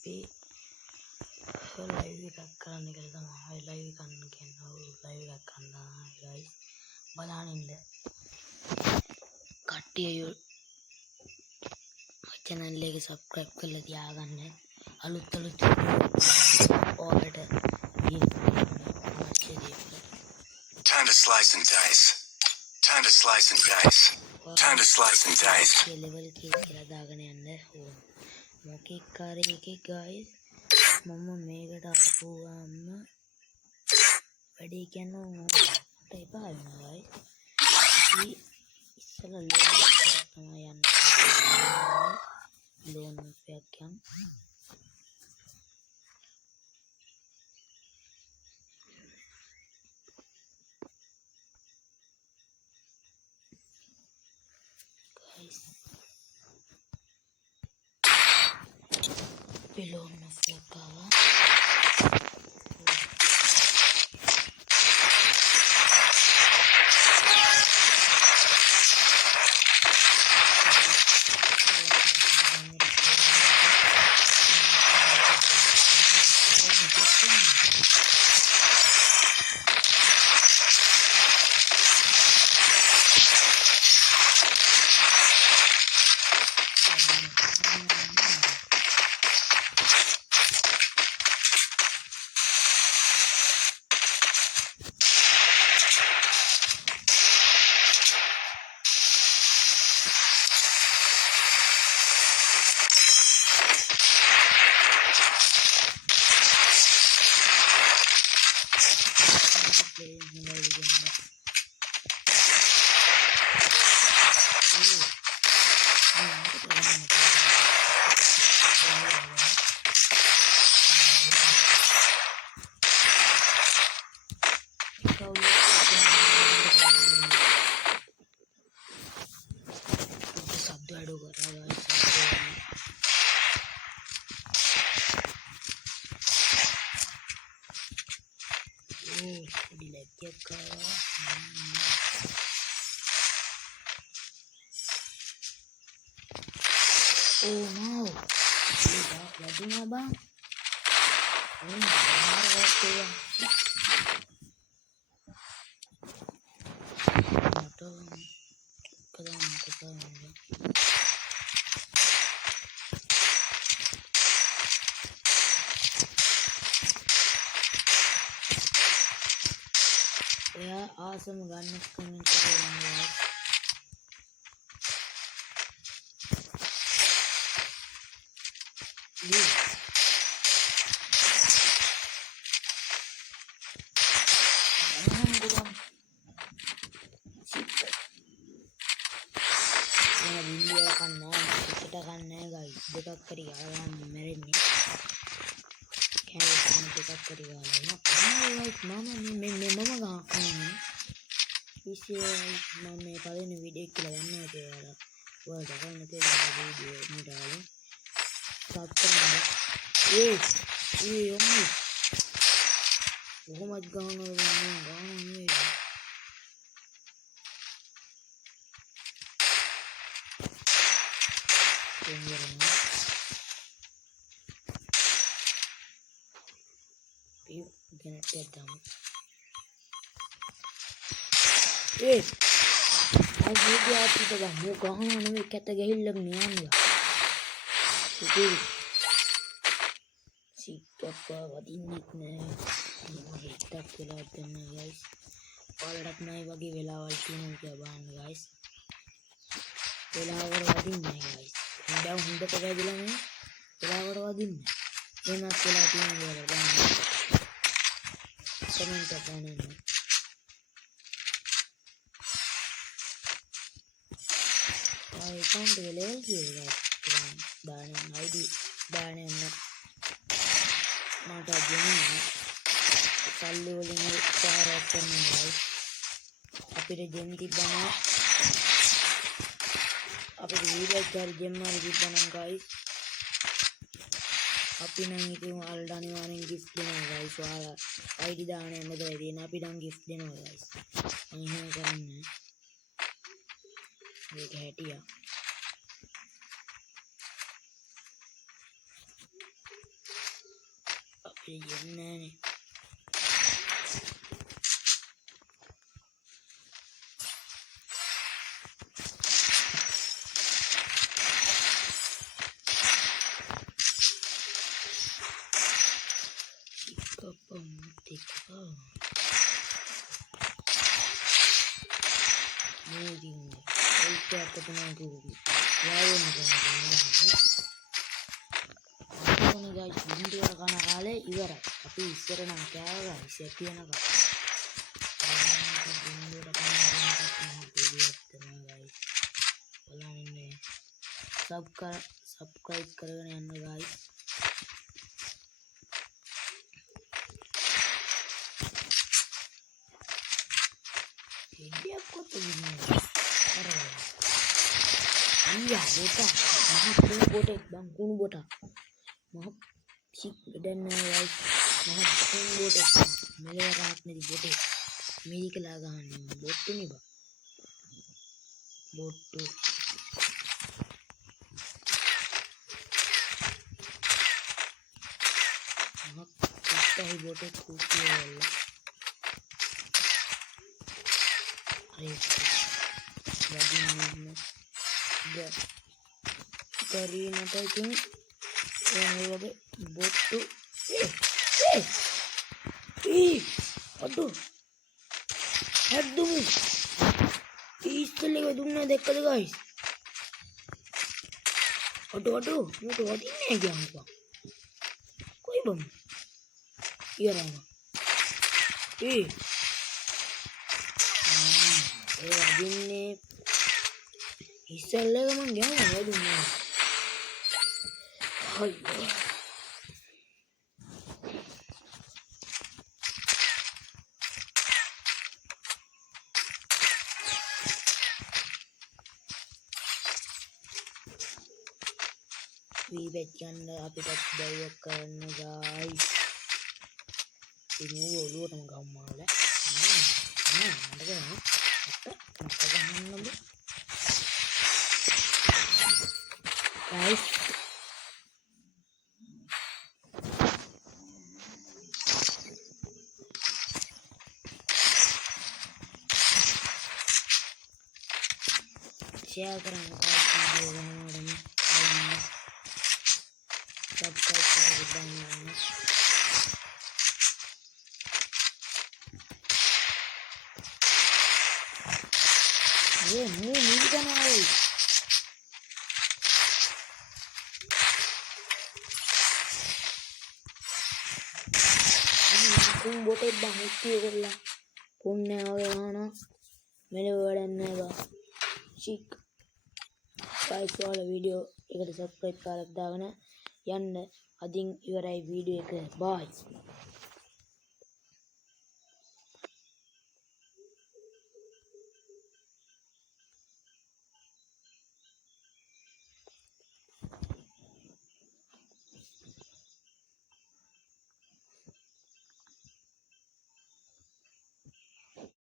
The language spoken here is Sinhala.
අපි ලයිව් එකක් කරන්න කියලා තමයි ලයිව් එකක් කියනවා ලයිව් එකක් කරනවා guys බලන්න ඉන්න කට්ටිය channel එක subscribe කරලා තියාගන්න අලුත් ඔයාලට time to slice and dice time to slice and dice time to slice and dice level කියලා දාගෙන යන්න ඕන මොකෙක් කාරේ එකේ guys මම මේකට ආපුවාම වැඩි කියනවා මට එපා වෙනවා guys ඉස්සලා ලෝන් එකක් තමයි යන්නේ ලෝන් එකක් යම් Belum nafkawa Oh no, jadi nggak bang? Ini benar waktu ya. Motor keren ya. Ya, awesome banget komentar ya. Dekat kerialan merenya kayak dekat kerialan mama mama gak akan isi mama kalian video kilauan aja ya wah jangan nanti ada video ini dalam subscribe om बहुत गाना गाना Ganit teddam. Aji aati to mo gahana ne kata gahilla niyanwa. Sikappa wadinnet ne. Hittak වෙලා දෙන්න guys. ඔයාලටත් මේ වගේ වෙලාවල් තියෙනවා කියලා බලන්න guys. වෙලාවකට වදින්නේ guys. දැන් හොඳට වැදිලා නේ. වෙලාවකට වදින්නේ. වෙනත් වෙලා තියෙනවා කියලා බලන්න. Comment කරන්න. account එක level කියලා දාන්න ID දාන්න මට දෙන්න සල්ලි වලින් පාරක් කරනවා අපිට ජෙම් තිබ්බම අපිට වීඩියෝ එකක් ජෙම් මාරි තිබ්බනම් guys අපි නම් ඉතින් ඔයාලට අනිවාර්යෙන් gift දෙනවා guys ඔයාලා ID දාන්න යන්න දෙලා තියෙන අපි නම් gift දෙනවා guys මම එහෙම කරන්නේ මේක හැටියා එන්නේ බින්දුව කන කාලේ ඉවරයි. අපි ඉස්සර නම් කෑවා ගයිස් කියනකම්. බින්දුවට කන ගයිස්. බලන්න සබ්ස්ක්‍රයිබ් කරගෙන යන්න ගයිස්. ඉන්දියා කොත් ඉන්නේ. iya bota maha kuno bota bang kuno bota maha sik dan guys maha kuno bota mele raat nedi bota meri kala gahanne bottu ni ba bottu maha kuttahi bota kutti walla ayo wajin dari mata itu yang lagi botu aduh istri dunna dekkada guys aduh mutu wadinne giyampa koi bang iyarama wadinne ඉස්සල්ලක මං ගියාම වැඩුණා. අයියෝ. වීබෙට් ගන්න අපිට දවයක් කරන්න guys. ඉන්නේ ඔළුවටම ගම්මාල. මට ගන්න guys share කරන්න video ගන්නවලම subscribe කරගන්න මේ නිවිදනයි කුම් බොටේ බහිට්ටිය කරලා කුන්නේ වගේ ආනා මෙලව වැඩන්නේ බා චික් guys ඔයාලා වීඩියෝ එකට subscribe කරලා දාගෙන යන්න අදින් ඉවරයි වීඩියෝ එක bye